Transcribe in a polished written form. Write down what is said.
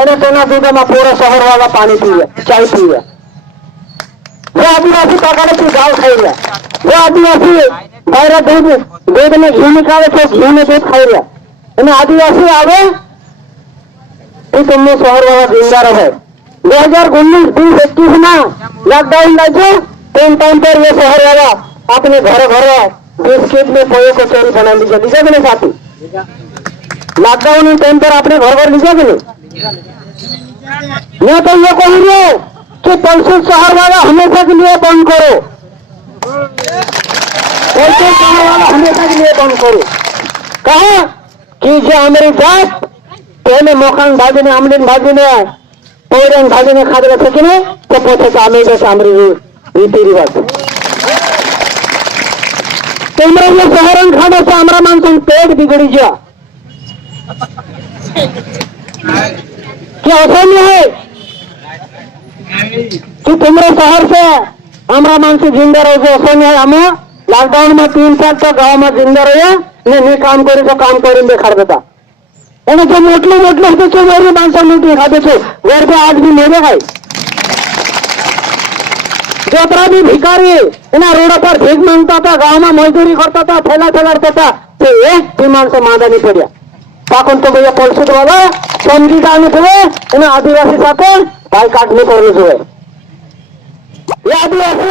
અને તેના દૂધમાં પૂરો શહેર વાળા પાણી પીવે, ચાય પીવે. वो आदिवासी पकड़े की गाय खाई रहा, वो आदिवासी बाहर दूध में घी निकाले थे, घी में दूध खाई रहा. અને આદિવાસી આવે એ તમને શહેર વાળા जिंदा रहे. 2019-2021 में लॉकडाउन लगे तो टाइम पर ये शहर वाला अपने घर घर बिस्किट में पोए को चोरी बना लीजिए, लीजिए कि नहीं साथी? लॉकडाउन टाइम पर अपने घर घर लीजिए कि नहीं? मैं तो ये कहूंगा कि पैसे शहर वाला हमेशा के लिए बंद करो, पैसे शहर वाला हमेशा के लिए बंद करो. कहा कि जो हमारी जात पहले मकान भाजी ने आमलीन भाजी ने पौरन भाजी ने खाद रखे कि नहीं तो पोते सामने जैसे हमारी रीति रिवाज तुम्हारे ये शहरन खाने से हमारा मानसून पेट बिगड़ी जा. क्या ऐसा नहीं है कि तुम्हारे शहर से हमारा मानसून जिंदा रहे? ऐसा नहीं है. हम लॉकडाउन में 3-4 तो गाँव में जिंदा रहे नहीं काम करी तो काम करी देखाड़ देता. અને જો મોટલું મોટલું હતું તો મેરી માણસો લૂંટી ખાધે છે. ઘર पे आज भी मेरे है जोतरा भी भिखारी एना रोड पर भीख मांगता था, गांव में मजदूरी करता था, ठेला चलाता था. तो एक भी माणसो मांदा नहीं पड़ा. पाकन तो भैया पोलसूट वाला समझी जाने જોઈએ અને આદિવાસી સાથે ભાઈ કાઢ નહીં કરવું જોઈએ. એ આદિવાસી